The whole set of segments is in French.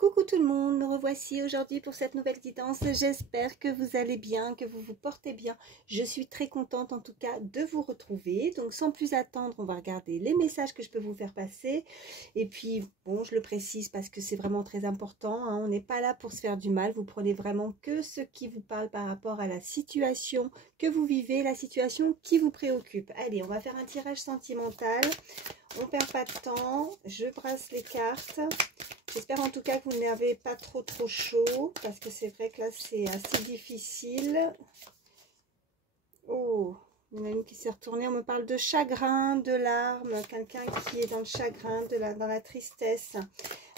Coucou tout le monde, me revoici aujourd'hui pour cette nouvelle guidance. J'espère que vous allez bien, que vous vous portez bien. Je suis très contente en tout cas de vous retrouver. Donc sans plus attendre, on va regarder les messages que je peux vous faire passer. Et puis bon, je le précise parce que c'est vraiment très important, hein. On n'est pas là pour se faire du mal. Vous prenez vraiment que ce qui vous parle par rapport à la situation que vous vivez, la situation qui vous préoccupe. Allez, on va faire un tirage sentimental. On perd pas de temps, je brasse les cartes. J'espère en tout cas que vous n'avez pas trop chaud, parce que c'est vrai que là c'est assez difficile. Oh, il y en a une qui s'est retournée, on me parle de chagrin, de larmes, quelqu'un qui est dans le chagrin, dans la tristesse.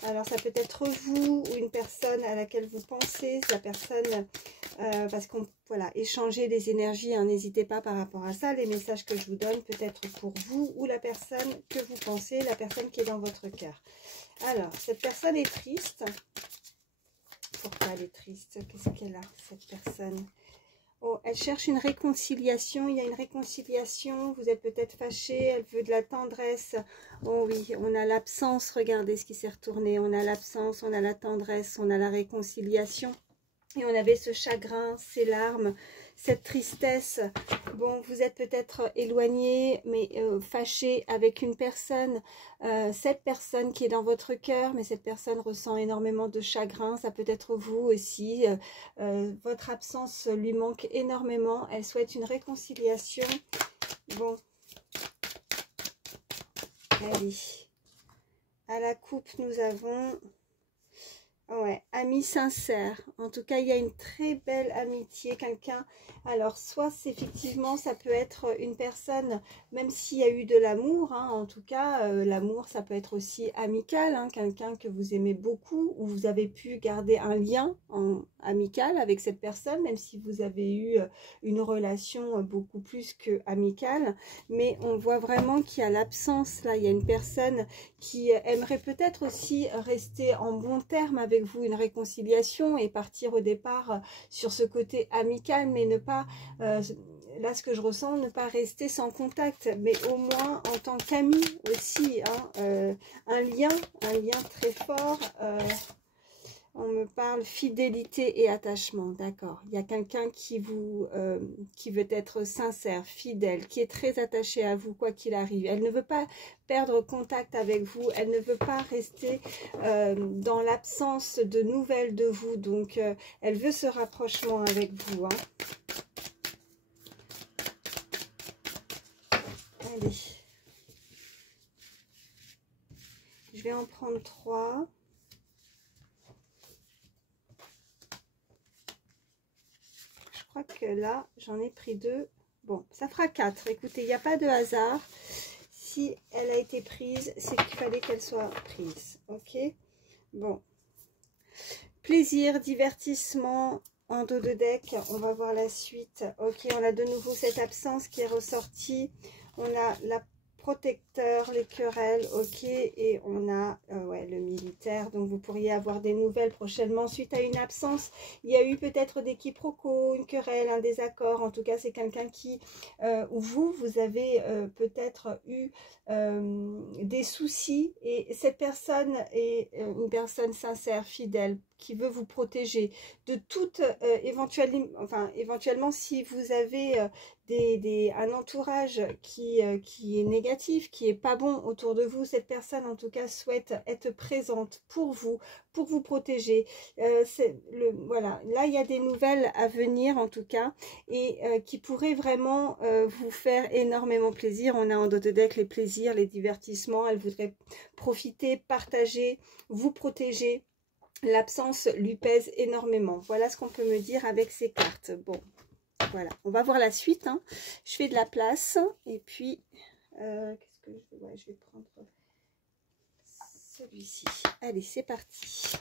Alors ça peut être vous ou une personne à laquelle vous pensez, la personne, parce qu'on, voilà, échanger des énergies, hein, n'hésitez pas par rapport à ça. Les messages que je vous donne peut être pour vous ou la personne que vous pensez, la personne qui est dans votre cœur. Alors, cette personne est triste. Pourquoi elle est triste? Qu'est-ce qu'elle a, cette personne? Oh, elle cherche une réconciliation. Il y a une réconciliation. Vous êtes peut-être fâché. Elle veut de la tendresse. Oh oui, on a l'absence. Regardez ce qui s'est retourné. On a l'absence, on a la tendresse, on a la réconciliation. Et on avait ce chagrin, ces larmes, cette tristesse. Bon, vous êtes peut-être éloigné, mais fâché avec une personne. Cette personne qui est dans votre cœur, mais cette personne ressent énormément de chagrin. Ça peut être vous aussi. Votre absence lui manque énormément. Elle souhaite une réconciliation. Bon. Allez. À la coupe, nous avons... Ouais, ami sincère. En tout cas, il y a une très belle amitié. Quelqu'un, alors soit effectivement, ça peut être une personne, même s'il y a eu de l'amour, hein, en tout cas, l'amour, ça peut être aussi amical, hein, quelqu'un que vous aimez beaucoup, ou vous avez pu garder un lien amical avec cette personne, même si vous avez eu une relation beaucoup plus que amicale. Mais on voit vraiment qu'il y a l'absence, là, il y a une personne qui aimerait peut-être aussi rester en bon terme avec vous, une réconciliation et partir au départ sur ce côté amical, mais ne pas, là ce que je ressens, ne pas rester sans contact, mais au moins en tant qu'ami aussi, hein, un lien très fort. On me parle fidélité et attachement, d'accord. Il y a quelqu'un qui veut être sincère, fidèle, qui est très attaché à vous quoi qu'il arrive. Elle ne veut pas perdre contact avec vous, elle ne veut pas rester dans l'absence de nouvelles de vous. Donc, elle veut ce rapprochement avec vous, hein. Allez. Je vais en prendre 3. Je crois que là, j'en ai pris 2. Bon, ça fera 4. Écoutez, il n'y a pas de hasard. Si elle a été prise, c'est qu'il fallait qu'elle soit prise. Ok? Bon. Plaisir, divertissement en dos de deck. On va voir la suite. Ok, on a de nouveau cette absence qui est ressortie. On a la protecteur, les querelles, ok, et on a ouais, le militaire. Donc vous pourriez avoir des nouvelles prochainement suite à une absence. Il y a eu peut-être des quiproquos, une querelle, un désaccord. En tout cas, c'est quelqu'un qui, ou vous avez peut-être eu des soucis, et cette personne est une personne sincère, fidèle, qui veut vous protéger de toute éventuellement si vous avez un entourage qui est négatif, qui est pas bon autour de vous, cette personne en tout cas souhaite être présente pour vous protéger. Voilà, là il y a des nouvelles à venir en tout cas, et qui pourraient vraiment vous faire énormément plaisir. On a en dos de deck les plaisirs, les divertissements. Elle voudrait profiter, partager, vous protéger. L'absence lui pèse énormément. Voilà ce qu'on peut me dire avec ces cartes. Bon, voilà. On va voir la suite, hein. Je fais de la place. Et puis, qu'est-ce que je vais... Ouais, je vais prendre celui-ci. Allez, c'est parti.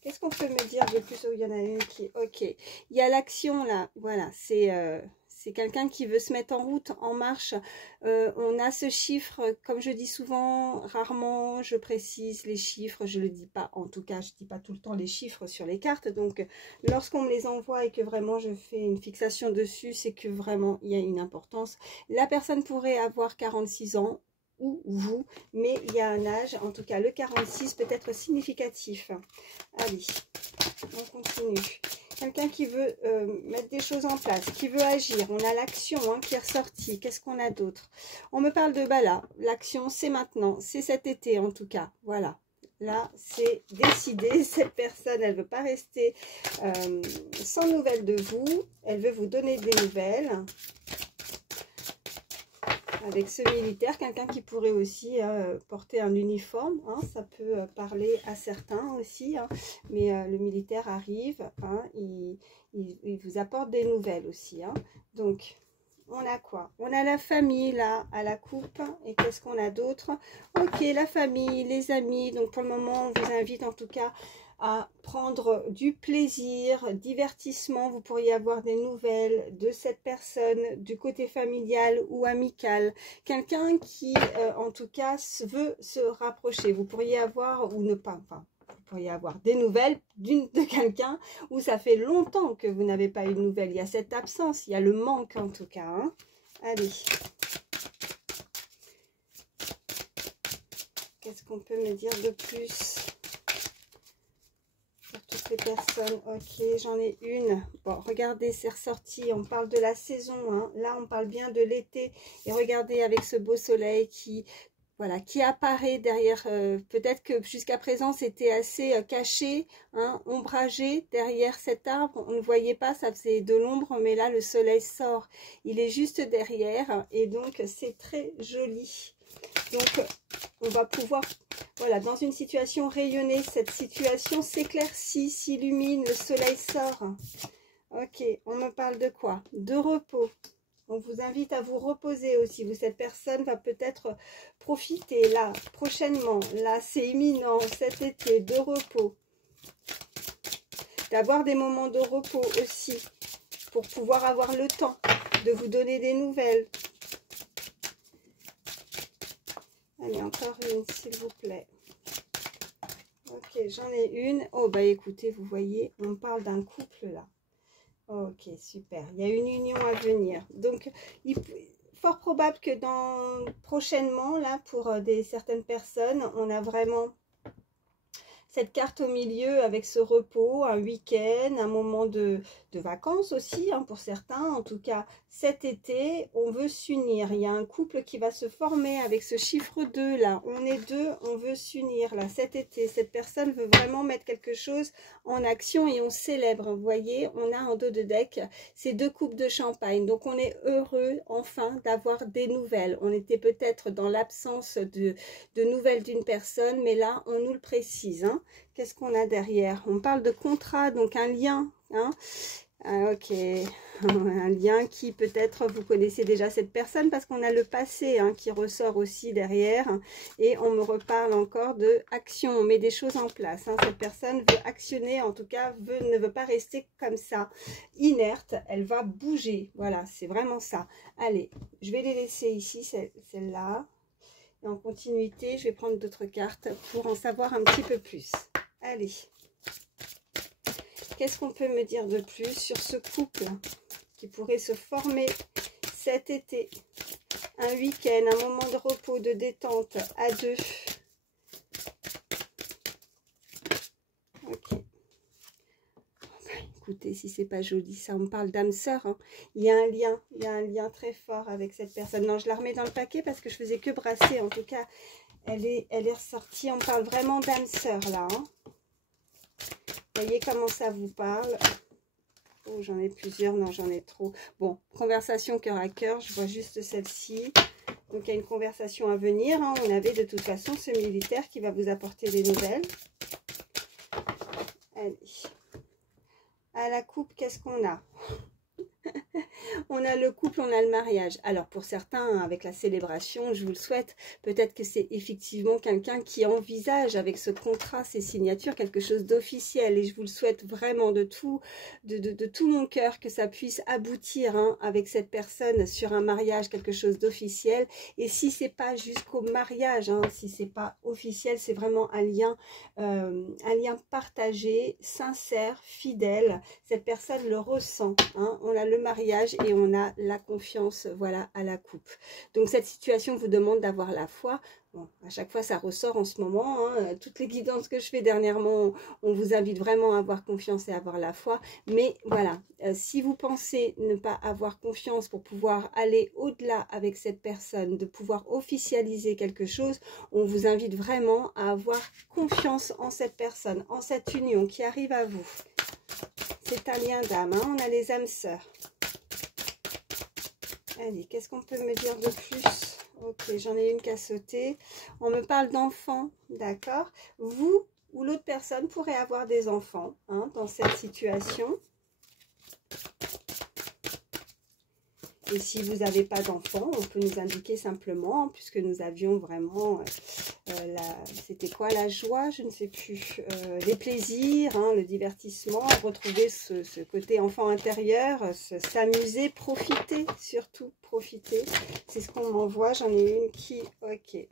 Qu'est-ce qu'on peut me dire de plus? Oh, il y en a une qui... Ok. Il y a l'action, là. Voilà, c'est quelqu'un qui veut se mettre en route, en marche. On a ce chiffre, comme je dis souvent, rarement je précise les chiffres, je ne le dis pas, en tout cas je ne dis pas tout le temps les chiffres sur les cartes. Donc lorsqu'on me les envoie et que vraiment je fais une fixation dessus, c'est que vraiment il y a une importance. La personne pourrait avoir 46 ans ou vous, mais il y a un âge, en tout cas le 46 peut être significatif. Allez, on continue. Quelqu'un qui veut mettre des choses en place, qui veut agir. On a l'action qui est ressortie. Qu'est-ce qu'on a d'autre? On me parle de là. L'action, c'est maintenant. C'est cet été, en tout cas. Voilà. Là, c'est décidé. Cette personne, elle ne veut pas rester sans nouvelles de vous. Elle veut vous donner des nouvelles. Avec ce militaire, quelqu'un qui pourrait aussi porter un uniforme, ça peut parler à certains aussi, mais le militaire arrive, il vous apporte des nouvelles aussi. Donc, on a quoi? On a la famille là, à la coupe, et qu'est-ce qu'on a d'autre? Ok, la famille, les amis, donc pour le moment, on vous invite en tout cas à prendre du plaisir, divertissement. Vous pourriez avoir des nouvelles de cette personne du côté familial ou amical. Quelqu'un qui, en tout cas, veut se rapprocher. Vous pourriez avoir, ou ne pas, enfin, vous pourriez avoir des nouvelles de quelqu'un où ça fait longtemps que vous n'avez pas eu de nouvelles. Il y a cette absence, il y a le manque en tout cas. Allez. Qu'est-ce qu'on peut me dire de plus ? Toutes les personnes, ok, j'en ai une. Bon, regardez, c'est ressorti, on parle de la saison, là on parle bien de l'été, et regardez avec ce beau soleil qui, voilà, qui apparaît derrière, peut-être que jusqu'à présent c'était assez caché, ombragé derrière cet arbre, on ne voyait pas, ça faisait de l'ombre, mais là le soleil sort, il est juste derrière, et donc c'est très joli. Donc, on va pouvoir, voilà, dans une situation rayonnée, cette situation s'éclaircit, s'illumine, le soleil sort. Ok, on me parle de quoi? De repos. On vous invite à vous reposer aussi. Cette personne va peut-être profiter là, prochainement, là, c'est imminent, cet été, de repos. D'avoir des moments de repos aussi, pour pouvoir avoir le temps de vous donner des nouvelles. Allez, encore une, s'il vous plaît. Ok, j'en ai une. Oh, bah écoutez, vous voyez, on parle d'un couple là. Ok, super. Il y a une union à venir. Donc, il est fort probable que prochainement, là, pour certaines personnes, on a vraiment cette carte au milieu avec ce repos, un week-end, un moment de vacances aussi, pour certains. En tout cas, cet été, on veut s'unir. Il y a un couple qui va se former avec ce chiffre 2 là. On est deux, on veut s'unir là cet été. Cette personne veut vraiment mettre quelque chose en action et on célèbre. Vous voyez, on a en dos de deck ces deux coupes de champagne. Donc, on est heureux enfin d'avoir des nouvelles. On était peut-être dans l'absence de nouvelles d'une personne, mais là, on nous le précise. Qu'est-ce qu'on a derrière? On parle de contrat, donc un lien. Ok, un lien qui peut-être vous connaissez déjà cette personne parce qu'on a le passé qui ressort aussi derrière. Et on me reparle encore de action. On met des choses en place. Cette personne veut actionner, en tout cas ne veut pas rester comme ça, inerte. Elle va bouger. Voilà, c'est vraiment ça. Allez, je vais les laisser ici, celle-là. Et en continuité, je vais prendre d'autres cartes pour en savoir un petit peu plus. Allez. Qu'est-ce qu'on peut me dire de plus sur ce couple qui pourrait se former cet été? Un week-end, un moment de repos, de détente à deux. Ok. Écoutez, si c'est pas joli, ça, on me parle d'âme sœur. Il y a un lien très fort avec cette personne. Non, je la remets dans le paquet parce que je faisais que brasser. En tout cas, elle est ressortie. On parle vraiment d'âme sœur là. Vous voyez comment ça vous parle? Oh, j'en ai plusieurs. Non, j'en ai trop. Bon, conversation cœur à cœur. Je vois juste celle-ci. Donc, il y a une conversation à venir. On avait de toute façon ce militaire qui va vous apporter des nouvelles. Allez. À la coupe, qu'est-ce qu'on a? On a le couple, on a le mariage. Alors pour certains, avec la célébration, je vous le souhaite, peut-être que c'est effectivement quelqu'un qui envisage avec ce contrat, ces signatures, quelque chose d'officiel. Et je vous le souhaite vraiment de tout mon cœur que ça puisse aboutir avec cette personne sur un mariage, quelque chose d'officiel. Et si c'est pas jusqu'au mariage, si c'est pas officiel, c'est vraiment un lien partagé, sincère, fidèle. Cette personne le ressent. On a le mariage. mariage et on a la confiance, voilà, à la coupe. Donc cette situation vous demande d'avoir la foi. Bon, à chaque fois ça ressort en ce moment, hein. Toutes les guidances que je fais dernièrement, on vous invite vraiment à avoir confiance et à avoir la foi. Mais voilà, si vous pensez ne pas avoir confiance pour pouvoir aller au-delà avec cette personne, de pouvoir officialiser quelque chose, on vous invite vraiment à avoir confiance en cette personne, en cette union qui arrive à vous. C'est un lien d'âme, hein. On a les âmes sœurs. Allez, qu'est-ce qu'on peut me dire de plus? Ok, j'en ai une qui a sauté. On me parle d'enfants, d'accord? Vous ou l'autre personne pourrait avoir des enfants, hein, dans cette situation. Et si vous n'avez pas d'enfants, on peut nous indiquer simplement, puisque nous avions vraiment, c'était quoi, la joie, je ne sais plus, les plaisirs, hein, le divertissement, retrouver ce côté enfant intérieur, s'amuser, profiter, surtout profiter. C'est ce qu'on m'envoie, j'en ai une qui, ok.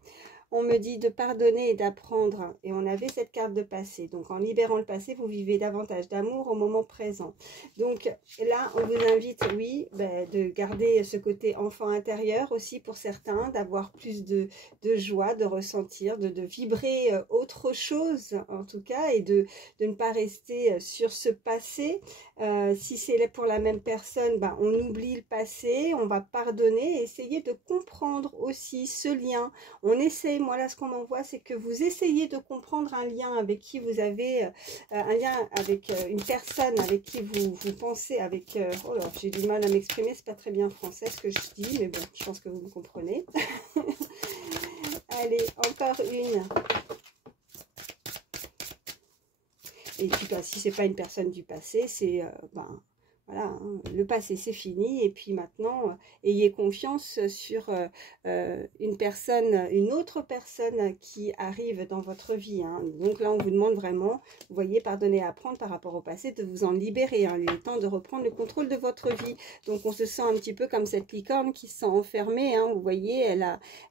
On me dit de pardonner et d'apprendre, et on avait cette carte de passé. Donc, en libérant le passé, vous vivez davantage d'amour au moment présent. Donc, là, on vous invite, oui, de garder ce côté enfant intérieur aussi pour certains, d'avoir plus de joie, de ressentir, de vibrer autre chose, en tout cas, et de ne pas rester sur ce passé. Si c'est pour la même personne, on oublie le passé, on va pardonner et essayer de comprendre aussi ce lien. On essaie, moi là ce qu'on m'envoie, c'est que vous essayez de comprendre un lien avec qui vous avez, un lien avec une personne avec qui vous pensez, avec, oh là, j'ai du mal à m'exprimer, c'est pas très bien français ce que je dis, mais bon, je pense que vous me comprenez. Allez, encore une. Et puis, si c'est pas une personne du passé, c'est, voilà, hein, le passé c'est fini. Et puis maintenant, ayez confiance sur une autre personne qui arrive dans votre vie. Hein. Donc là, on vous demande vraiment, vous voyez, pardonner, apprendre par rapport au passé, de vous en libérer. Hein. Il est temps de reprendre le contrôle de votre vie. Donc on se sent un petit peu comme cette licorne qui se sent enfermée. Hein. Vous voyez,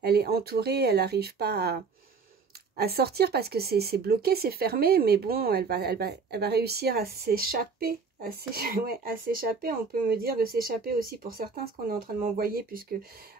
elle est entourée, elle n'arrive pas à sortir parce que c'est bloqué, c'est fermé, mais bon, elle va réussir à s'échapper, à s'échapper. On peut me dire de s'échapper aussi pour certains, ce qu'on est en train de m'envoyer, puisque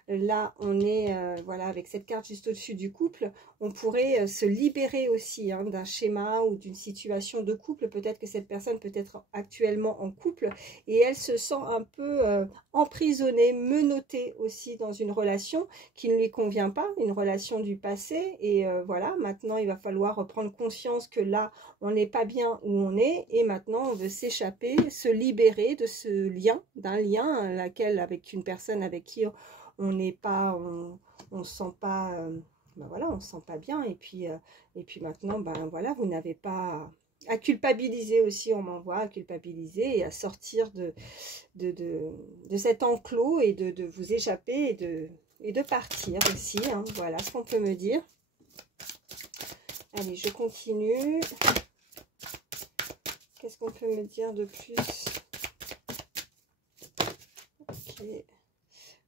là, on est, voilà, avec cette carte juste au-dessus du couple, on pourrait se libérer aussi hein, d'un schéma ou d'une situation de couple. Peut-être que cette personne peut être actuellement en couple et elle se sent un peu emprisonnée, menottée aussi dans une relation qui ne lui convient pas, une relation du passé. Et voilà, maintenant, il va falloir reprendre conscience que là, on n'est pas bien où on est et maintenant, on veut s'échapper, se libérer de ce lien, d'un lien avec une personne avec qui on n'est pas, on se sent pas, voilà, on se sent pas bien. Et puis maintenant, voilà, vous n'avez pas à culpabiliser aussi, on m'envoie à culpabiliser et à sortir de cet enclos et de vous échapper et de partir aussi. Hein, voilà ce qu'on peut me dire. Allez, je continue. Qu'est-ce qu'on peut me dire de plus? Ok.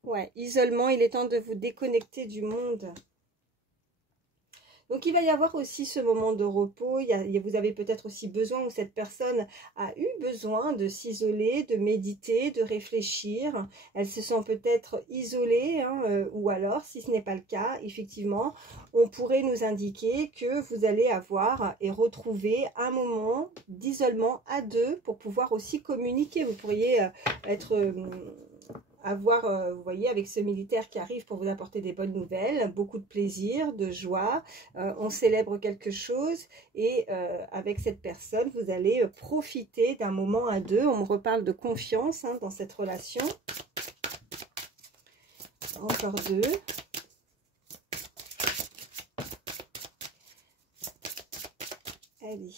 Ouais, isolement, il est temps de vous déconnecter du monde. Donc, il va y avoir aussi ce moment de repos. Vous avez peut-être aussi besoin, ou cette personne a eu besoin de s'isoler, de méditer, de réfléchir. Elle se sent peut-être isolée, hein, ou alors, si ce n'est pas le cas, effectivement, on pourrait nous indiquer que vous allez avoir et retrouver un moment d'isolement à deux pour pouvoir aussi communiquer. Vous pourriez être... avoir, vous voyez, avec ce militaire qui arrive pour vous apporter des bonnes nouvelles, beaucoup de plaisir, de joie, on célèbre quelque chose et avec cette personne, vous allez profiter d'un moment à deux. On me reparle de confiance hein, dans cette relation. Encore deux. Allez,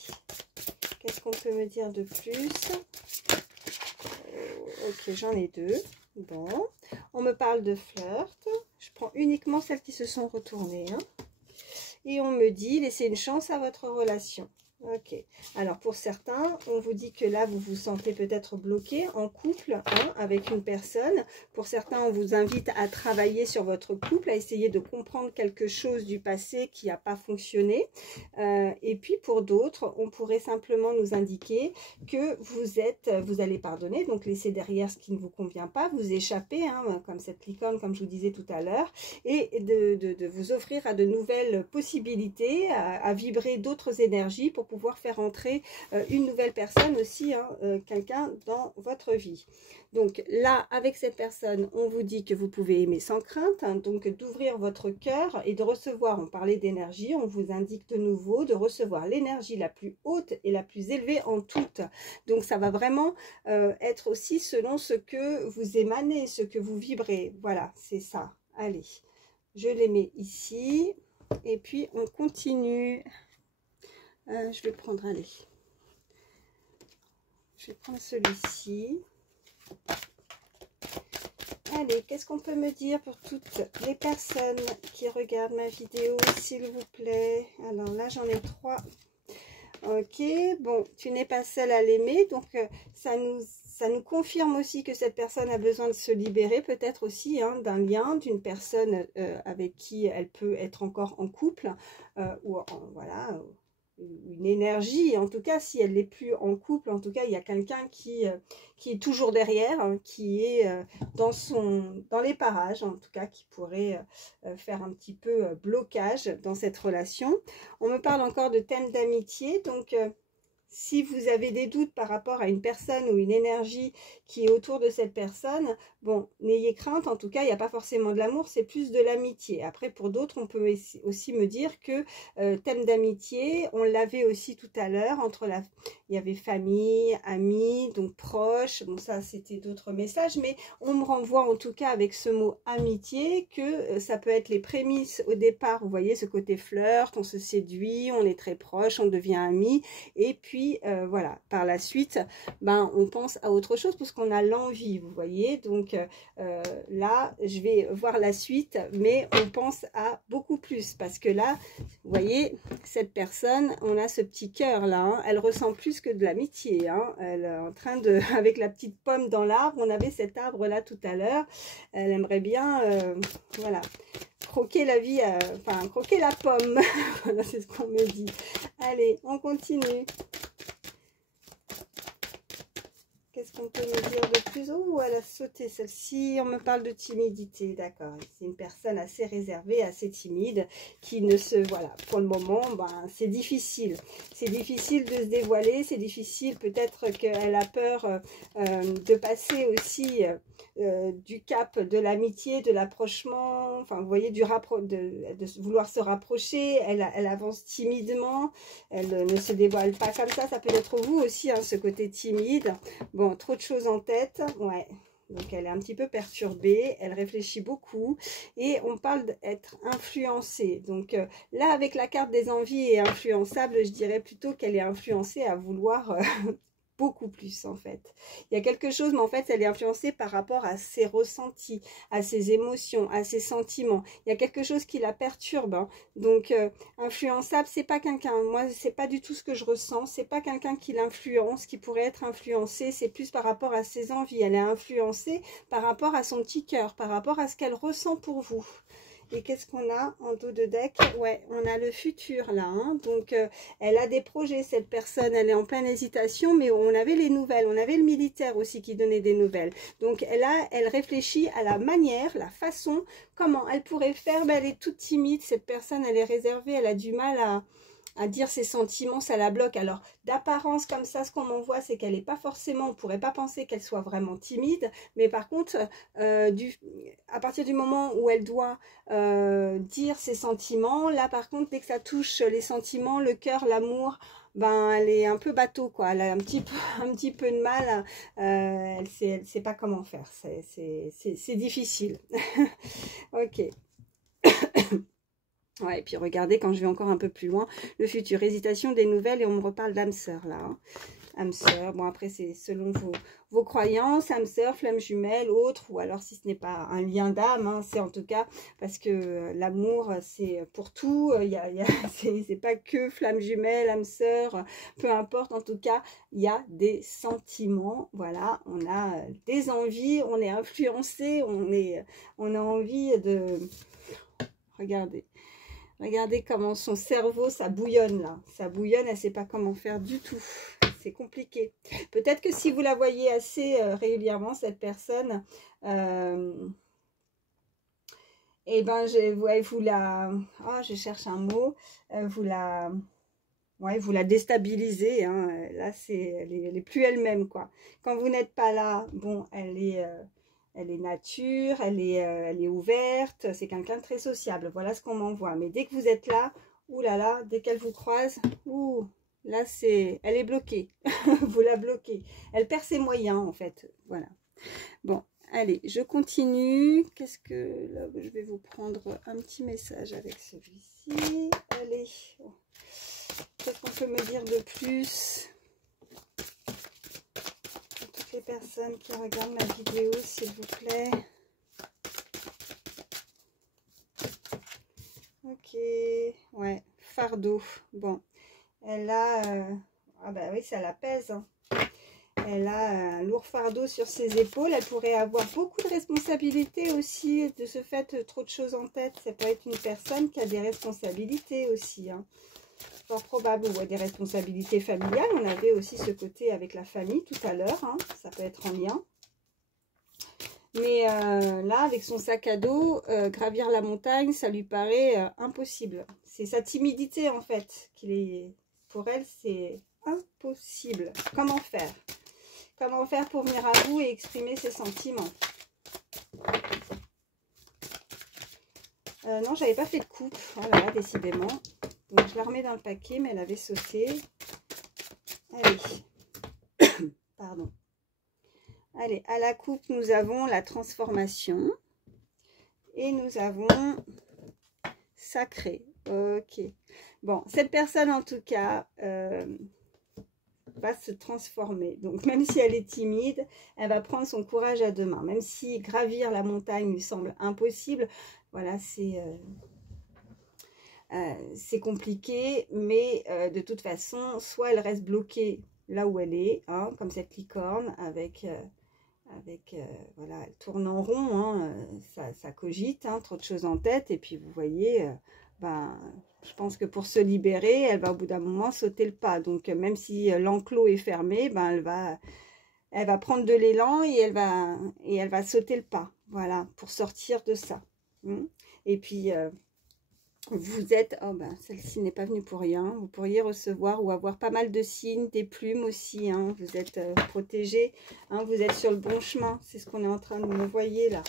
qu'est-ce qu'on peut me dire de plus? Ok, j'en ai deux. Bon, on me parle de flirt. Je prends uniquement celles qui se sont retournées. Hein. Et on me dit, laissez une chance à votre relation. Ok. Alors pour certains, on vous dit que là, vous vous sentez peut-être bloqué en couple avec une personne. Pour certains, on vous invite à travailler sur votre couple, à essayer de comprendre quelque chose du passé qui n'a pas fonctionné. Et puis pour d'autres, on pourrait simplement nous indiquer que vous allez pardonner, donc laisser derrière ce qui ne vous convient pas, vous échapper, comme cette licorne, comme je vous disais tout à l'heure, et de vous offrir à de nouvelles possibilités, à vibrer d'autres énergies pour pouvoir faire entrer une nouvelle personne aussi, quelqu'un dans votre vie. Donc là, avec cette personne, on vous dit que vous pouvez aimer sans crainte, donc d'ouvrir votre cœur et de recevoir, on parlait d'énergie, on vous indique de nouveau de recevoir l'énergie la plus haute et la plus élevée en toute. Donc ça va vraiment être aussi selon ce que vous émanez, ce que vous vibrez. Voilà, c'est ça. Allez, je les mets ici et puis on continue. Je vais prendre, allez, je vais prendre celui-ci. Allez, qu'est-ce qu'on peut me dire pour toutes les personnes qui regardent ma vidéo, s'il vous plaît? Alors là, j'en ai 3. Ok, bon, tu n'es pas seule à l'aimer, donc ça nous confirme aussi que cette personne a besoin de se libérer, peut-être aussi d'un lien, d'une personne avec qui elle peut être encore en couple, voilà, une énergie. En tout cas, si elle n'est plus en couple, en tout cas, il y a quelqu'un qui est toujours derrière, qui est dans les parages, en tout cas, qui pourrait faire un petit peu blocage dans cette relation. On me parle encore de thème d'amitié, donc si vous avez des doutes par rapport à une personne ou une énergie qui est autour de cette personne, bon, n'ayez crainte, en tout cas, il n'y a pas forcément de l'amour, c'est plus de l'amitié. Après, pour d'autres, on peut aussi me dire que thème d'amitié, on l'avait aussi tout à l'heure, il y avait famille, amis, donc proches, bon ça c'était d'autres messages, mais on me renvoie en tout cas avec ce mot amitié que ça peut être les prémices au départ, vous voyez ce côté flirt, on se séduit, on est très proche, on devient amis, et puis voilà, par la suite, ben, on pense à autre chose parce qu'on a l'envie, vous voyez, donc là je vais voir la suite, mais on pense à beaucoup plus, parce que là, vous voyez, cette personne, on a ce petit cœur là, elle ressent plus que de l'amitié, elle est en train de, avec la petite pomme dans l'arbre, on avait cet arbre là tout à l'heure, elle aimerait bien, voilà, croquer la vie, enfin croquer la pomme, voilà, c'est ce qu'on me dit. Allez, on continue. Qu'est-ce qu'on peut me dire de plus? Oh, elle a sauté celle-ci. On me parle de timidité, d'accord. C'est une personne assez réservée, assez timide, qui ne se... Voilà, pour le moment, ben, c'est difficile. C'est difficile de se dévoiler, c'est difficile. Peut-être qu'elle a peur de passer aussi du cap de l'amitié, de l'approchement. Enfin, vous voyez, de vouloir se rapprocher. Elle avance timidement. Elle ne se dévoile pas comme ça. Ça peut être vous aussi, ce côté timide. Bon, trop de choses en tête, ouais. Donc, elle est un petit peu perturbée, elle réfléchit beaucoup. Et on parle d'être influencée. Donc, là, avec la carte des envies et influençable, je dirais plutôt qu'elle est influencée à vouloir... beaucoup plus en fait. Il y a quelque chose, mais en fait, elle est influencée par rapport à ses ressentis, à ses émotions, à ses sentiments. Il y a quelque chose qui la perturbe. Donc, influençable, c'est pas quelqu'un, moi, c'est pas du tout ce que je ressens. C'est pas quelqu'un qui l'influence, qui pourrait être influencé. C'est plus par rapport à ses envies. Elle est influencée par rapport à son petit cœur, par rapport à ce qu'elle ressent pour vous. Et qu'est-ce qu'on a en dos de deck? Ouais, on a le futur là. Donc, elle a des projets, cette personne. Elle est en pleine hésitation, mais on avait les nouvelles. On avait le militaire aussi qui donnait des nouvelles. Donc, elle réfléchit à la manière, la façon, comment elle pourrait faire. Ben, elle est toute timide. Cette personne, elle est réservée. Elle a du mal à dire ses sentiments, ça la bloque. Alors, d'apparence comme ça, ce qu'on m'envoie, c'est qu'elle n'est pas forcément, on ne pourrait pas penser qu'elle soit vraiment timide, mais par contre, à partir du moment où elle doit dire ses sentiments, là par contre, dès que ça touche les sentiments, le cœur, l'amour, ben, elle est un peu bateau, quoi. Elle a un petit peu de mal, elle sait pas comment faire, c'est difficile. Ok. Ouais, et puis regardez, quand je vais encore un peu plus loin, le futur, hésitation des nouvelles, et on me reparle d'âme sœur là. âme sœur. Bon, après, c'est selon vos croyances, âme sœur, flamme jumelle, autre, ou alors si ce n'est pas un lien d'âme, hein, c'est en tout cas parce que l'amour, c'est pour tout. C'est pas que flamme jumelle, âme sœur, peu importe. En tout cas, il y a des sentiments. Voilà, on a des envies, on est influencé, on a envie de... Regardez. Regardez comment son cerveau, ça bouillonne là. Ça bouillonne, elle ne sait pas comment faire du tout. C'est compliqué. Peut-être que si vous la voyez assez régulièrement, cette personne, et ben, vous la... Oh, je cherche un mot. Vous la déstabilisez. Hein. Là, elle est plus elle-même, quoi. Quand vous n'êtes pas là, bon, elle est nature, elle est ouverte, c'est quelqu'un de très sociable. Voilà ce qu'on m'envoie. Mais dès que vous êtes là, oulala, dès qu'elle vous croise, ouh, là, elle est bloquée. Vous la bloquez. Elle perd ses moyens, en fait. Voilà. Bon, allez, je continue. Qu'est-ce que... Là, je vais vous prendre un petit message avec celui-ci. Allez. Qu'est-ce qu'on peut me dire de plus ? Les personnes qui regardent ma vidéo, s'il vous plaît. Ok, ouais, fardeau. Bon, elle a... ah bah oui, ça la pèse. Hein. Elle a un lourd fardeau sur ses épaules. Elle pourrait avoir beaucoup de responsabilités aussi. De ce fait, trop de choses en tête. Ça peut être une personne qui a des responsabilités aussi. Hein. Fort probable, ou des responsabilités familiales. On avait aussi ce côté avec la famille tout à l'heure, hein. Ça peut être en lien. Mais là, avec son sac à dos, gravir la montagne, ça lui paraît impossible. C'est sa timidité, en fait, pour elle, c'est impossible. Comment faire? Comment faire pour venir à vous et exprimer ses sentiments? Non, j'avais pas fait de coupe. Oh là là, décidément. Donc, je la remets dans le paquet, mais elle avait sauté. Allez. Pardon. Allez, à la coupe, nous avons la transformation. Et nous avons sacré. Ok. Bon, cette personne, en tout cas, va se transformer. Donc, même si elle est timide, elle va prendre son courage à deux mains. Même si gravir la montagne lui semble impossible, voilà, c'est compliqué, mais de toute façon, soit elle reste bloquée là où elle est, hein, comme cette licorne, avec voilà, elle tourne en rond, hein, ça cogite, hein, trop de choses en tête, et puis vous voyez, ben, je pense que pour se libérer, elle va au bout d'un moment sauter le pas. Donc même si l'enclos est fermé, ben, elle va prendre de l'élan et elle va sauter le pas, voilà, pour sortir de ça. Et puis vous êtes, oh ben celle-ci n'est pas venue pour rien, vous pourriez recevoir ou avoir pas mal de signes, des plumes aussi, hein, vous êtes protégé, hein, vous êtes sur le bon chemin, c'est ce qu'on est en train de me voyer là.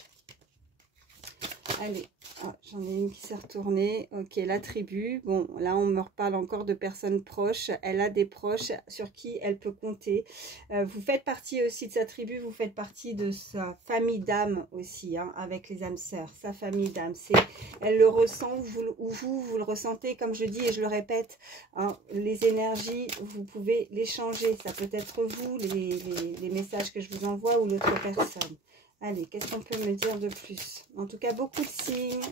Allez, oh, j'en ai une qui s'est retournée. Ok, la tribu. Bon, là, on me reparle encore de personnes proches. Elle a des proches sur qui elle peut compter. Vous faites partie aussi de sa tribu. Vous faites partie de sa famille d'âme aussi, hein, avec les âmes sœurs. Sa famille d'âme. Elle le ressent ou vous le ressentez. Comme je dis et je le répète, hein, les énergies, vous pouvez les changer. Ça peut être vous, les messages que je vous envoie ou l'autre personne. Allez, qu'est-ce qu'on peut me dire de plus? En tout cas, beaucoup de signes.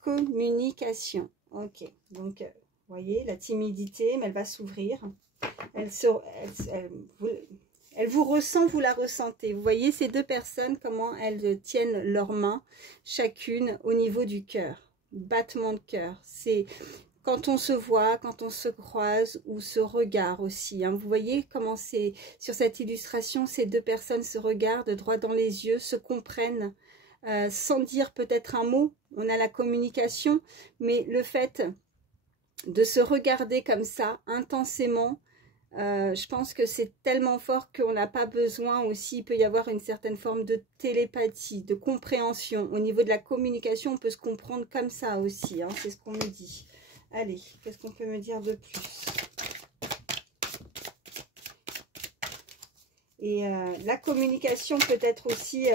Communication. Ok, donc, vous voyez, la timidité, mais elle va s'ouvrir. Elle vous ressent, vous la ressentez. Vous voyez ces deux personnes, comment elles tiennent leurs mains, chacune au niveau du cœur. Battement de cœur. C'est... Quand on se voit, quand on se croise, ou ce regard aussi. Hein. Vous voyez comment c'est sur cette illustration, ces deux personnes se regardent droit dans les yeux, se comprennent, sans dire peut-être un mot. On a la communication, mais le fait de se regarder comme ça, intensément, je pense que c'est tellement fort qu'on n'a pas besoin aussi, il peut y avoir une certaine forme de télépathie, de compréhension. Au niveau de la communication, on peut se comprendre comme ça aussi, hein, c'est ce qu'on me dit. Allez, qu'est-ce qu'on peut me dire de plus? Et la communication peut être aussi,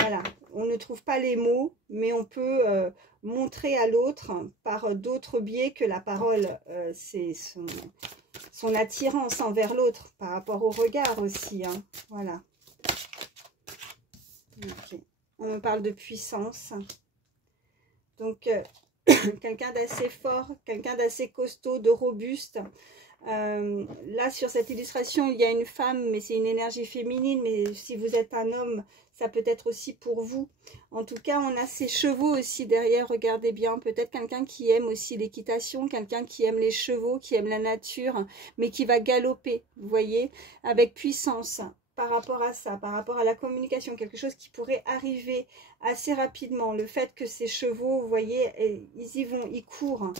voilà, on ne trouve pas les mots, mais on peut montrer à l'autre par d'autres biais que la parole, c'est son attirance envers l'autre, par rapport au regard aussi, hein. Voilà. Okay. On me parle de puissance. Donc, quelqu'un d'assez fort, quelqu'un d'assez costaud, de robuste. Là, sur cette illustration, il y a une femme, mais c'est une énergie féminine. Mais si vous êtes un homme, ça peut être aussi pour vous. En tout cas, on a ces chevaux aussi derrière. Regardez bien, peut-être quelqu'un qui aime aussi l'équitation, quelqu'un qui aime les chevaux, qui aime la nature, mais qui va galoper, vous voyez, avec puissance. Par rapport à ça, par rapport à la communication, quelque chose qui pourrait arriver assez rapidement. Le fait que ces chevaux, vous voyez, ils y vont, ils courent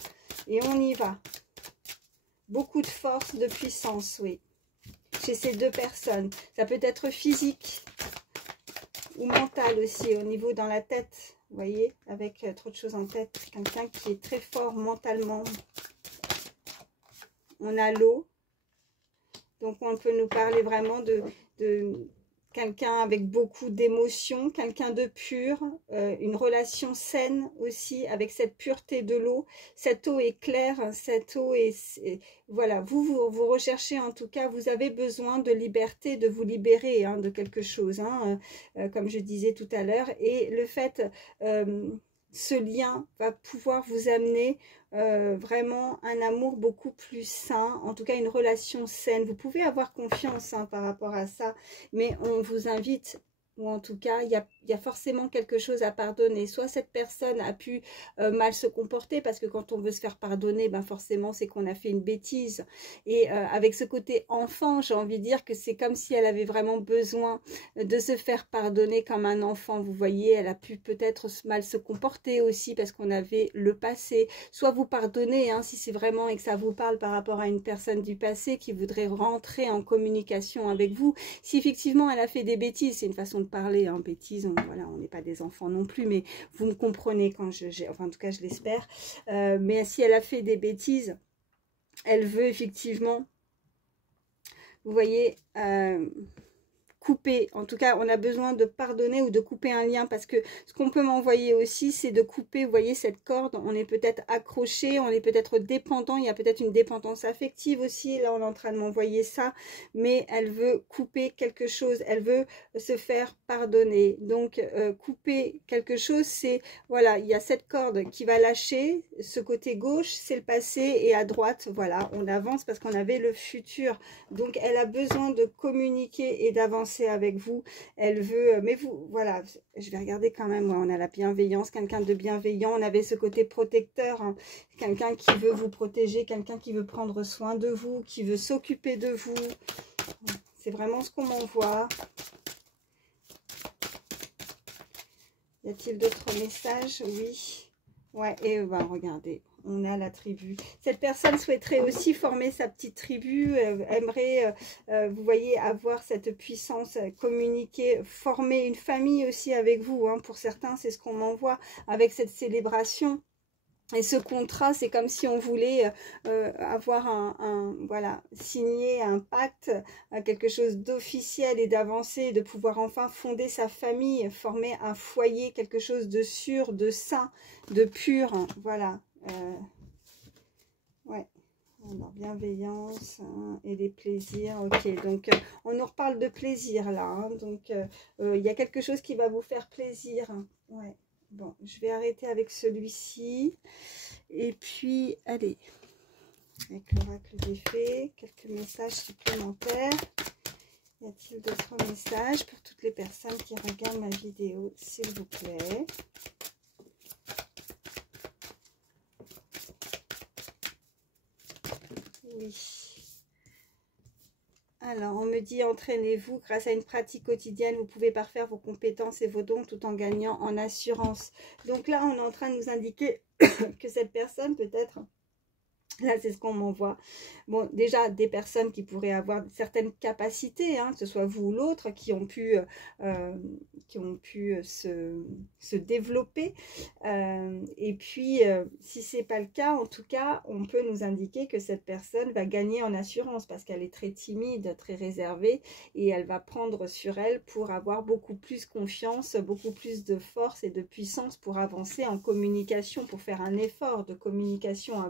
et on y va. Beaucoup de force, de puissance, oui, chez ces deux personnes. Ça peut être physique ou mental aussi, au niveau dans la tête, vous voyez, avec trop de choses en tête. Quelqu'un qui est très fort mentalement. On a l'eau. Donc, on peut nous parler vraiment de quelqu'un avec beaucoup d'émotions, quelqu'un de pur, une relation saine aussi avec cette pureté de l'eau. Cette eau est claire, cette eau est voilà, vous recherchez en tout cas, vous avez besoin de liberté, de vous libérer hein, de quelque chose, hein, comme je disais tout à l'heure. Et le fait, ce lien va pouvoir vous amener vraiment un amour beaucoup plus sain, en tout cas une relation saine. Vous pouvez avoir confiance hein, par rapport à ça, mais on vous invite, ou en tout cas, il y a forcément quelque chose à pardonner. Soit cette personne a pu mal se comporter, parce que quand on veut se faire pardonner, ben forcément, c'est qu'on a fait une bêtise. Et avec ce côté enfant, j'ai envie de dire que c'est comme si elle avait vraiment besoin de se faire pardonner comme un enfant. Vous voyez, elle a pu peut-être mal se comporter aussi, parce qu'on avait le passé. Soit vous pardonnez, hein, si c'est vraiment et que ça vous parle par rapport à une personne du passé qui voudrait rentrer en communication avec vous. Si effectivement elle a fait des bêtises, c'est une façon de parler, hein, bêtises, voilà, on n'est pas des enfants non plus, mais vous me comprenez quand enfin en tout cas je l'espère, mais si elle a fait des bêtises, elle veut effectivement, vous voyez, couper, en tout cas on a besoin de pardonner ou de couper un lien, parce que ce qu'on peut m'envoyer aussi c'est de couper, vous voyez cette corde, on est peut-être accroché, on est peut-être dépendant, il y a peut-être une dépendance affective aussi, là on est en train de m'envoyer ça, mais elle veut couper quelque chose, elle veut se faire pardonner. Donc couper quelque chose, c'est, voilà, il y a cette corde qui va lâcher, ce côté gauche c'est le passé et à droite, voilà, on avance parce qu'on avait le futur. Donc elle a besoin de communiquer et d'avancer avec vous, elle veut, mais vous, voilà, je vais regarder quand même, ouais, on a la bienveillance, quelqu'un de bienveillant, on avait ce côté protecteur, hein, quelqu'un qui veut vous protéger, quelqu'un qui veut prendre soin de vous, qui veut s'occuper de vous, c'est vraiment ce qu'on m'envoie. Y a-t-il d'autres messages? Oui, ouais, et ben regardez, on a la tribu. Cette personne souhaiterait aussi former sa petite tribu, aimerait, vous voyez, avoir cette puissance, communiquer, former une famille aussi avec vous. Hein. Pour certains, c'est ce qu'on m'envoie avec cette célébration. Et ce contrat, c'est comme si on voulait avoir voilà, signer un pacte, quelque chose d'officiel et d'avancé, de pouvoir enfin fonder sa famille, former un foyer, quelque chose de sûr, de sain, de pur, hein, voilà. Ouais, alors bienveillance hein, et les plaisirs, ok, donc on nous reparle de plaisir là, hein, donc il y a quelque chose qui va vous faire plaisir, hein, ouais. Bon, je vais arrêter avec celui-ci. Et puis, allez, avec l'oracle des fées, quelques messages supplémentaires. Y a-t-il d'autres messages pour toutes les personnes qui regardent ma vidéo, s'il vous plaît? Oui. Alors, on me dit, entraînez-vous. Grâce à une pratique quotidienne, vous pouvez parfaire vos compétences et vos dons tout en gagnant en assurance. Donc là, on est en train de nous indiquer que cette personne, peut-être, là, c'est ce qu'on m'envoie. Bon, déjà, des personnes qui pourraient avoir certaines capacités, hein, que ce soit vous ou l'autre, qui ont pu se développer. Et puis, si ce n'est pas le cas, en tout cas, on peut nous indiquer que cette personne va gagner en assurance parce qu'elle est très timide, très réservée et elle va prendre sur elle pour avoir beaucoup plus confiance, beaucoup plus de force et de puissance pour avancer en communication, pour faire un effort de communication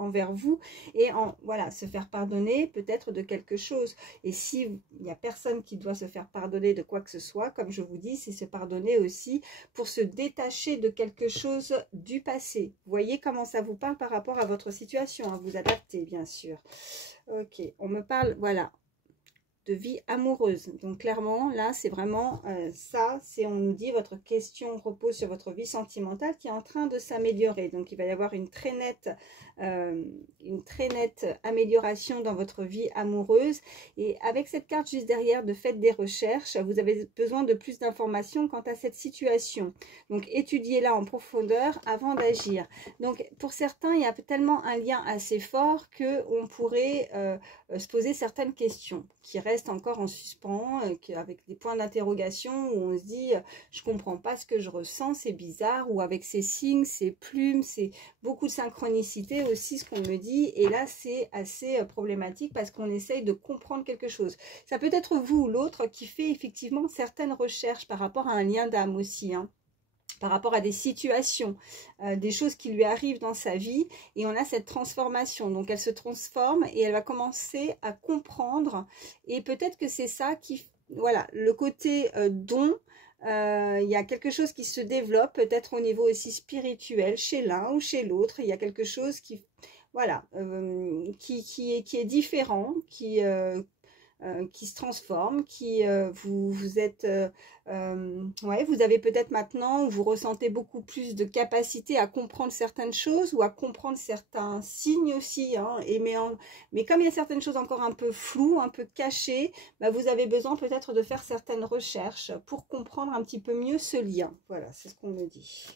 envers vous et voilà, se faire pardonner peut-être de quelque chose. Et s'il n'y a personne qui doit se faire pardonner de quoi que ce soit, comme je vous dis, c'est se pardonner aussi pour se détacher de quelque chose du passé. Vous voyez comment ça vous parle par rapport à votre situation, hein, vous adaptez bien sûr. Ok, on me parle, voilà, de vie amoureuse. Donc clairement, là, c'est vraiment ça, c'est on nous dit votre question repose sur votre vie sentimentale qui est en train de s'améliorer. Donc il va y avoir une très nette amélioration dans votre vie amoureuse. Et avec cette carte juste derrière de faites des recherches, vous avez besoin de plus d'informations quant à cette situation. Donc étudiez-la en profondeur avant d'agir. Donc pour certains, il y a tellement un lien assez fort que on pourrait se poser certaines questions qui restent encore en suspens, avec des points d'interrogation où on se dit je comprends pas ce que je ressens, c'est bizarre, ou avec ces signes, ces plumes, c'est beaucoup de synchronicité aussi ce qu'on me dit, et là c'est assez problématique parce qu'on essaye de comprendre quelque chose. Ça peut être vous ou l'autre qui fait effectivement certaines recherches par rapport à un lien d'âme aussi, hein, par rapport à des situations, des choses qui lui arrivent dans sa vie, et on a cette transformation. Donc elle se transforme et elle va commencer à comprendre, et peut-être que c'est ça qui, voilà, le côté don, il y a quelque chose qui se développe, peut-être au niveau aussi spirituel, chez l'un ou chez l'autre, il y a quelque chose qui, voilà, qui est différent, qui se transforme, qui vous êtes, ouais, vous avez peut-être maintenant, vous ressentez beaucoup plus de capacité à comprendre certaines choses ou à comprendre certains signes aussi, hein, mais comme il y a certaines choses encore un peu floues, un peu cachées, bah, vous avez besoin peut-être de faire certaines recherches pour comprendre un petit peu mieux ce lien. Voilà, c'est ce qu'on me dit.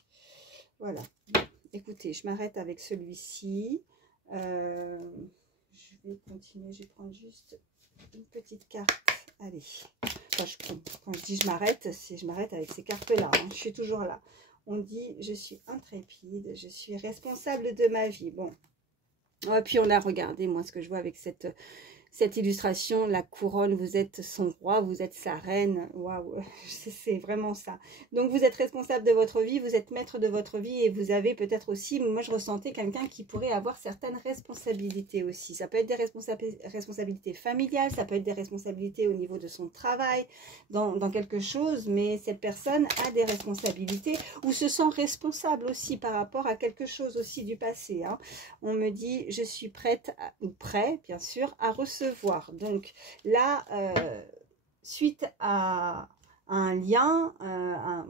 Voilà, écoutez, je m'arrête avec celui-ci. Je vais continuer, je vais prendre juste une petite carte. Allez, enfin, quand je dis je m'arrête, c'est je m'arrête avec ces cartes-là, hein. Je suis toujours là. On dit je suis intrépide, je suis responsable de ma vie. Bon, et puis on a regardé, moi, ce que je vois avec cette illustration, la couronne, vous êtes son roi, vous êtes sa reine, waouh, c'est vraiment ça. Donc vous êtes responsable de votre vie, vous êtes maître de votre vie, et vous avez peut-être aussi, moi je ressentais quelqu'un qui pourrait avoir certaines responsabilités aussi. Ça peut être des responsabilités familiales, ça peut être des responsabilités au niveau de son travail, dans quelque chose, mais cette personne a des responsabilités ou se sent responsable aussi par rapport à quelque chose aussi du passé, hein. On me dit je suis prête, ou prêt bien sûr, à recevoir. Donc là, suite à un lien,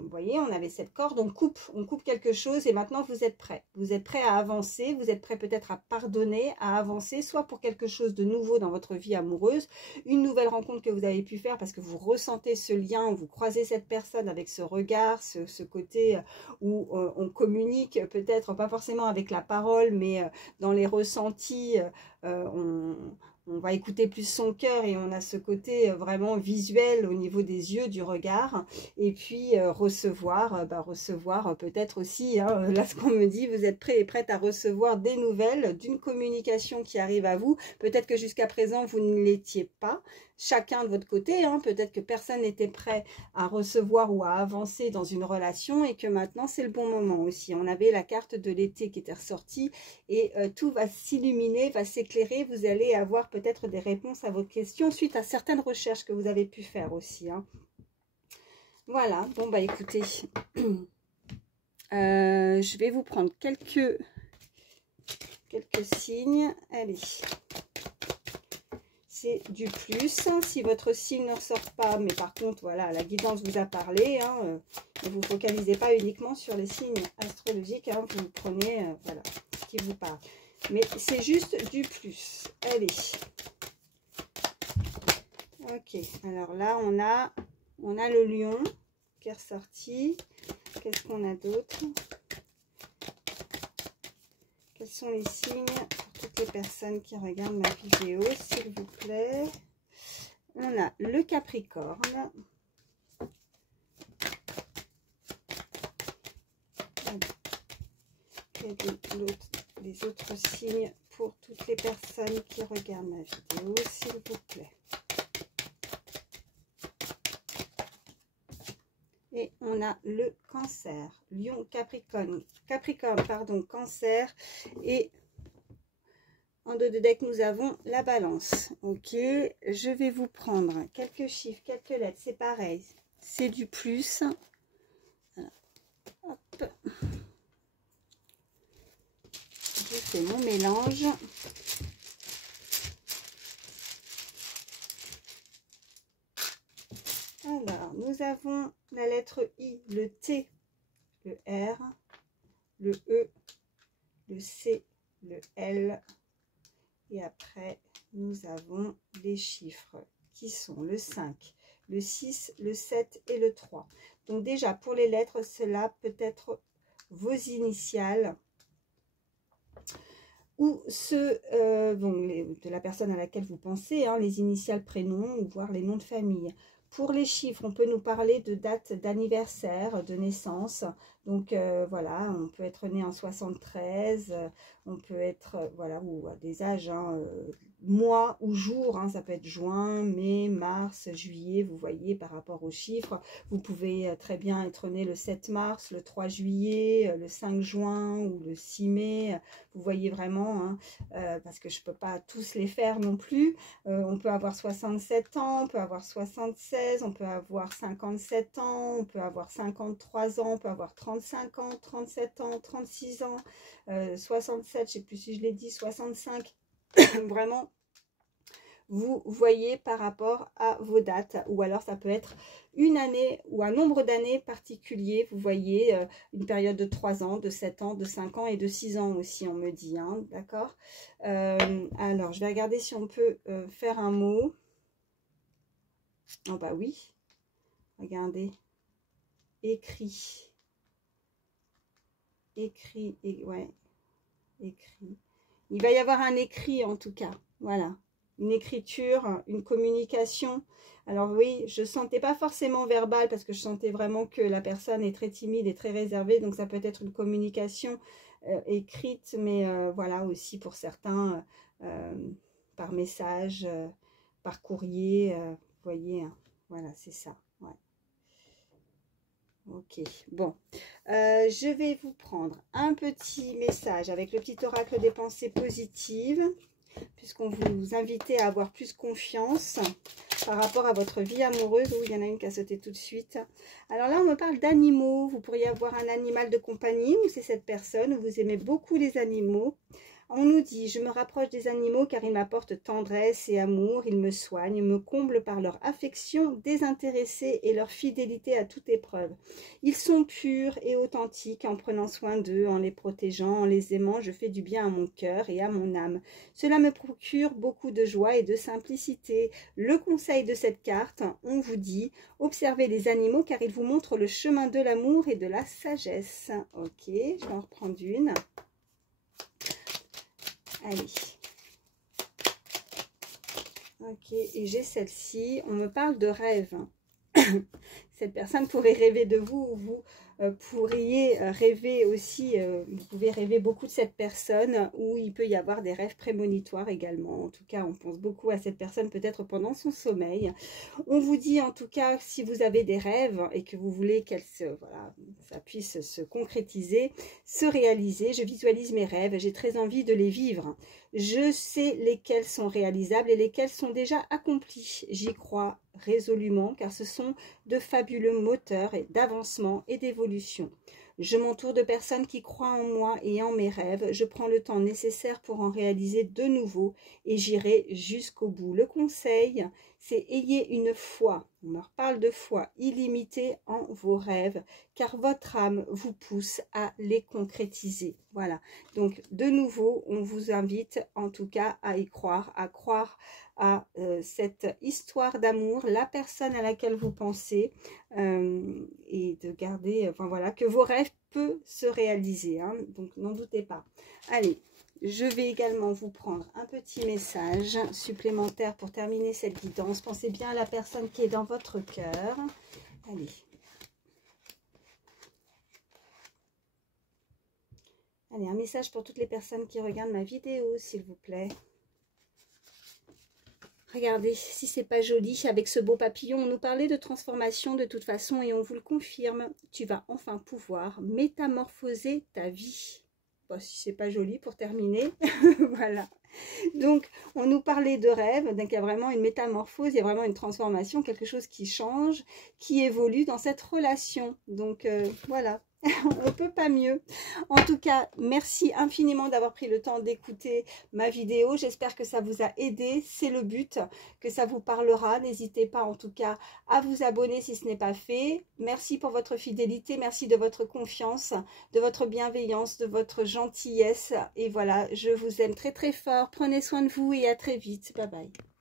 vous voyez, on avait cette corde, on coupe quelque chose, et maintenant vous êtes prêt. Vous êtes prêt à avancer, vous êtes prêt peut-être à pardonner, à avancer, soit pour quelque chose de nouveau dans votre vie amoureuse, une nouvelle rencontre que vous avez pu faire parce que vous ressentez ce lien, vous croisez cette personne avec ce regard, ce côté où on communique peut-être pas forcément avec la parole, mais dans les ressentis, on va écouter plus son cœur, et on a ce côté vraiment visuel au niveau des yeux, du regard, et puis recevoir peut-être aussi, hein, là ce qu'on me dit, vous êtes prêt et prête à recevoir des nouvelles d'une communication qui arrive à vous. Peut-être que jusqu'à présent vous ne l'étiez pas, chacun de votre côté, hein, peut-être que personne n'était prêt à recevoir ou à avancer dans une relation, et que maintenant c'est le bon moment aussi. On avait la carte de l'été qui était ressortie, et tout va s'illuminer, va s'éclairer, vous allez avoir peut-être des réponses à vos questions suite à certaines recherches que vous avez pu faire aussi, hein. Voilà, bon bah écoutez, je vais vous prendre quelques signes. Allez, c'est du plus. Si votre signe ne ressort pas, mais par contre, voilà, la guidance vous a parlé, hein, ne vous focalisez pas uniquement sur les signes astrologiques, hein, vous prenez voilà, ce qui vous parle. Mais c'est juste du plus. Allez. Ok, alors là, on a le lion qui est ressorti. Qu'est-ce qu'on a d'autre? Quels sont les signes pour toutes les personnes qui regardent ma vidéo, s'il vous plaît? On a le Capricorne. Les autres signes pour toutes les personnes qui regardent ma vidéo, s'il vous plaît. Et on a le Cancer, Lion, Capricorne, pardon, Cancer et En dos de deck, nous avons la balance. Ok, je vais vous prendre quelques chiffres, quelques lettres. C'est pareil, c'est du plus. Voilà. Hop. Je fais mon mélange. Alors, nous avons la lettre I, le T, le R, le E, le C, le L. Et après, nous avons les chiffres qui sont le 5, le 6, le 7 et le 3. Donc déjà, pour les lettres, cela peut être vos initiales ou ceux de la personne à laquelle vous pensez, hein, les initiales prénoms ou voire les noms de famille. Pour les chiffres, on peut nous parler de date d'anniversaire, de naissance. Donc voilà, on peut être né en 73, on peut être, voilà, ou des âges, hein, mois ou jours, hein, ça peut être juin, mai, mars, juillet, vous voyez, par rapport aux chiffres. Vous pouvez très bien être né le 7 mars, le 3 juillet, le 5 juin ou le 6 mai. Vous voyez vraiment, hein, parce que je ne peux pas tous les faire non plus. On peut avoir 67 ans, on peut avoir 76, on peut avoir 57 ans, on peut avoir 53 ans, on peut avoir 35 ans, 37 ans, 36 ans, 67, je ne sais plus si je l'ai dit, 65. Vraiment, vous voyez par rapport à vos dates, ou alors ça peut être une année ou un nombre d'années particulier. Vous voyez, une période de 3 ans, de 7 ans, de 5 ans et de 6 ans aussi, on me dit, hein, d'accord. Alors, je vais regarder si on peut faire un mot. Oh bah oui, regardez, écrit, écrit, et ouais, écrit. Il va y avoir un écrit en tout cas, voilà. Une écriture, une communication. Alors oui, je ne sentais pas forcément verbal parce que je sentais vraiment que la personne est très timide et très réservée. Donc ça peut être une communication écrite, mais voilà aussi pour certains par message, par courrier. Vous voyez, hein, voilà, c'est ça. Ouais. Ok, bon, je vais vous prendre un petit message avec le petit oracle des pensées positives, puisqu'on vous invite à avoir plus confiance par rapport à votre vie amoureuse. Où il y en a une qui a sauté tout de suite. Alors là, on me parle d'animaux. Vous pourriez avoir un animal de compagnie, ou c'est cette personne, vous aimez beaucoup les animaux. On nous dit, je me rapproche des animaux car ils m'apportent tendresse et amour, ils me soignent, me comblent par leur affection désintéressée et leur fidélité à toute épreuve. Ils sont purs et authentiques. En prenant soin d'eux, en les protégeant, en les aimant, je fais du bien à mon cœur et à mon âme. Cela me procure beaucoup de joie et de simplicité. Le conseil de cette carte, on vous dit, observez les animaux car ils vous montrent le chemin de l'amour et de la sagesse. Ok, je vais en reprendre une. Allez. Ok, et j'ai celle-ci. On me parle de rêve. Cette personne pourrait rêver de vous, ou vous pourriez rêver aussi, vous pouvez rêver beaucoup de cette personne, ou il peut y avoir des rêves prémonitoires également. En tout cas, on pense beaucoup à cette personne peut-être pendant son sommeil. On vous dit en tout cas, si vous avez des rêves et que vous voulez voilà, ça puisse se concrétiser, se réaliser, je visualise mes rêves, j'ai très envie de les vivre. Je sais lesquels sont réalisables et lesquels sont déjà accomplis. J'y crois résolument car ce sont de fabuleux moteurs d'avancement et d'évolution. Je m'entoure de personnes qui croient en moi et en mes rêves. Je prends le temps nécessaire pour en réaliser de nouveaux et j'irai jusqu'au bout. Le conseil, c'est ayez une foi, on leur parle de foi illimitée en vos rêves, car votre âme vous pousse à les concrétiser. Voilà, donc de nouveau, on vous invite en tout cas à y croire, à cette histoire d'amour, la personne à laquelle vous pensez, et de garder, enfin voilà, que vos rêves peuvent se réaliser, hein, donc n'en doutez pas. Allez, je vais également vous prendre un petit message supplémentaire pour terminer cette guidance. Pensez bien à la personne qui est dans votre cœur. Allez. Allez, un message pour toutes les personnes qui regardent ma vidéo, s'il vous plaît. Regardez, si c'est pas joli, avec ce beau papillon, on nous parlait de transformation de toute façon et on vous le confirme. Tu vas enfin pouvoir métamorphoser ta vie. pas si c'est pas joli pour terminer. Voilà. Donc, on nous parlait de rêve, donc il y a vraiment une métamorphose, il y a vraiment une transformation, quelque chose qui change, qui évolue dans cette relation. Donc, voilà. On ne peut pas mieux. En tout cas, merci infiniment d'avoir pris le temps d'écouter ma vidéo. J'espère que ça vous a aidé. C'est le but, que ça vous parlera. N'hésitez pas en tout cas à vous abonner si ce n'est pas fait. Merci pour votre fidélité. Merci de votre confiance, de votre bienveillance, de votre gentillesse. Et voilà, je vous aime très très fort. Prenez soin de vous et à très vite. Bye bye.